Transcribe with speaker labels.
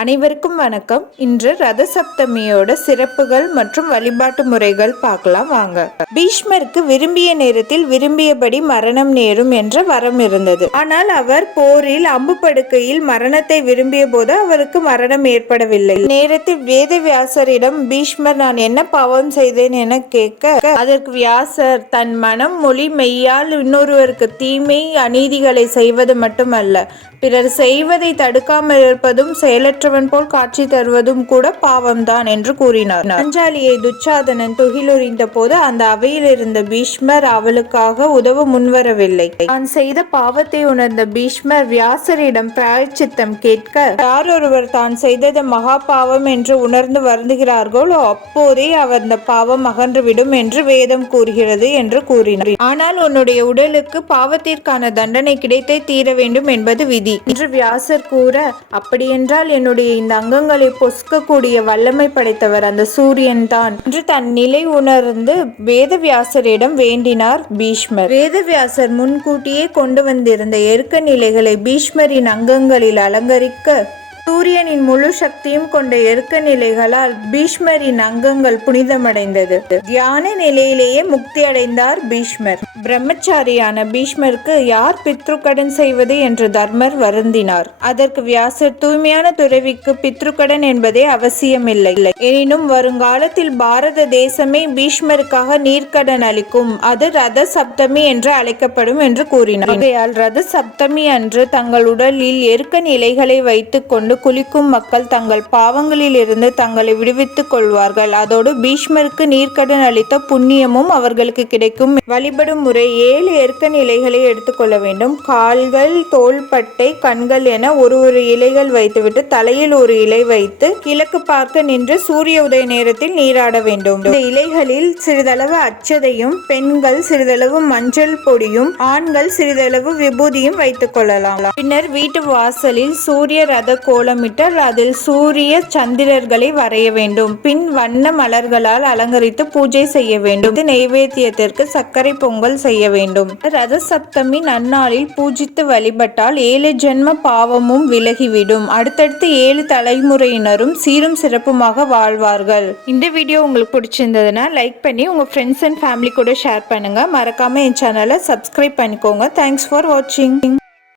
Speaker 1: அனைவருக்கும் வணக்கம். இன்று ரத சப்தமியோட சிறப்புகள் மற்றும் வழிபாட்டு முறைகள் பார்க்கலாம் வாங்க. பீஷ்மருக்கு விரும்பிய நேரத்தில் விரும்பியபடி மரணம் நேரும் என்ற வரம் இருந்தது. ஆனால் அவர் போரில் அம்பு படுக்கையில் மரணத்தை விரும்பிய போது அவருக்கு மரணம் ஏற்படவில்லை. நேரத்தில் வேத வியாசரிடம் பீஷ்மர் நான் என்ன பாவம் செய்தேன் என கேட்க அதற்கு வியாசர் தன் மனம் மொழி மெய்யால் இன்னொருவருக்கு தீமை அநீதிகளை செய்வது மட்டுமல்ல பிறர் செய்வதை தடுக்காமல் இருப்பதும் செயலற்ற செயலற்றவன் போல் காட்சி தருவதும் கூட பாவம்தான் என்று கூறினார். அஞ்சாலியை துச்சாதனன் துகிலுறிந்த போது அந்த அவையில் இருந்த பீஷ்மர் அவளுக்காக உதவ முன்வரவில்லை. தான் செய்த பாவத்தை உணர்ந்த பீஷ்மர் வியாசரிடம் பிராயச்சித்தம் கேட்க யார் ஒருவர் தான் செய்தது மகா பாவம் என்று உணர்ந்து வருந்துகிறார்களோ அப்போதே அவர் அந்த பாவம் அகன்றுவிடும் என்று வேதம் கூறுகிறது என்று கூறினார். ஆனால் உன்னுடைய உடலுக்கு பாவத்திற்கான தண்டனை கிடைத்தே தீர வேண்டும் என்பது விதி என்று வியாசர் கூற அப்படியென்றால் என்னுடைய இந்த அங்கங்களை பொசுக்கக்கூடிய வல்லமை படைத்தவர் அந்த சூரியன் தான் என்று தன் நிலை உணர்ந்து வேதவியாசரிடம் வேண்டினார் பீஷ்மர். வேதவியாசர் முன்கூட்டியே கொண்டு வந்திருந்த எருக்க நிலைகளை பீஷ்மரின் அங்கங்களில் அலங்கரிக்க சூரியனின் முழு சக்தியும் கொண்ட எருக்க நிலைகளால் பீஷ்மரின் அங்கங்கள் புனிதமடைந்தது. தியான நிலையிலேயே முக்தி அடைந்தார் பீஷ்மர். பிரம்மச்சாரியான பீஷ்மருக்கு யார் பித்ருக்கடன் செய்வது என்று தர்மர் வருந்தினார். அதற்கு வியாசர் தூய்மையான துறவிக்கு பித்ருக்கடன் என்பதே அவசியமில்லை. எனினும் வருங்காலத்தில் பாரத தேசமே பீஷ்மருக்காக நீர்க்கடன் அளிக்கும் அது ரத சப்தமி என்று அழைக்கப்படும் என்று கூறினார். ஆகையால் ரத சப்தமி அன்று தங்கள் உடலில் எருக்க நிலைகளை வைத்துக் கொண்டு குளிக்கும் மக்கள் தங்கள் பாவங்களில் இருந்து தங்களை விடுவித்துக் கொள்வார்கள். அதோடு பீஷ்மருக்கு நீர்க்கடன் அளித்த புண்ணியமும் அவர்களுக்கு கிடைக்கும். வழிபடும் முறை ஏழு ஏற்க நிலைகளை எடுத்துக்கொள்ள வேண்டும். கால்கள் தோள்பட்டை கண்கள் என ஒரு ஒரு இலைகள் வைத்துவிட்டு தலையில் ஒரு இலை வைத்து கிழக்கு பார்க்க நின்று சூரிய உதய நேரத்தில் நீராட வேண்டும். இந்த இலைகளில் சிறிதளவு அச்சதையும் பெண்கள் சிறிதளவு மஞ்சள் பொடியும் ஆண்கள் சிறிதளவு விபூதியும் வைத்துக் கொள்ளலாம். பின்னர் வீட்டு வாசலில் சூரிய ரத கோலமிட்டு அதில் சூரிய சந்திரர்களை வரைய வேண்டும். பின் வண்ண மலர்களால் அலங்கரித்து பூஜை செய்ய வேண்டும். இது நைவேத்தியத்திற்கு சர்க்கரை பொங்கல் செய்ய வேண்டும். ரத சப்தமி நன்னாளில் பூஜித்து வழிபட்டால் ஏழு ஜென்ம பாவமும் விலகிவிடும். அடுத்தடுத்து ஏழு தலைமுறையினரும் சீரும் சிறப்புமாக வாழ்வார்கள். இந்த வீடியோ உங்களுக்கு பிடிச்சிருந்ததுன்னா லைக் பண்ணி உங்கள் ஃப்ரெண்ட்ஸ் அண்ட் ஃபேமிலி கூட ஷேர் பண்ணுங்கள் மறக்காமல் என் சேனலை சப்ஸ்கிரைப் பண்ணிக்கோங்க. தேங்க்ஸ் ஃபார் வாட்சிங்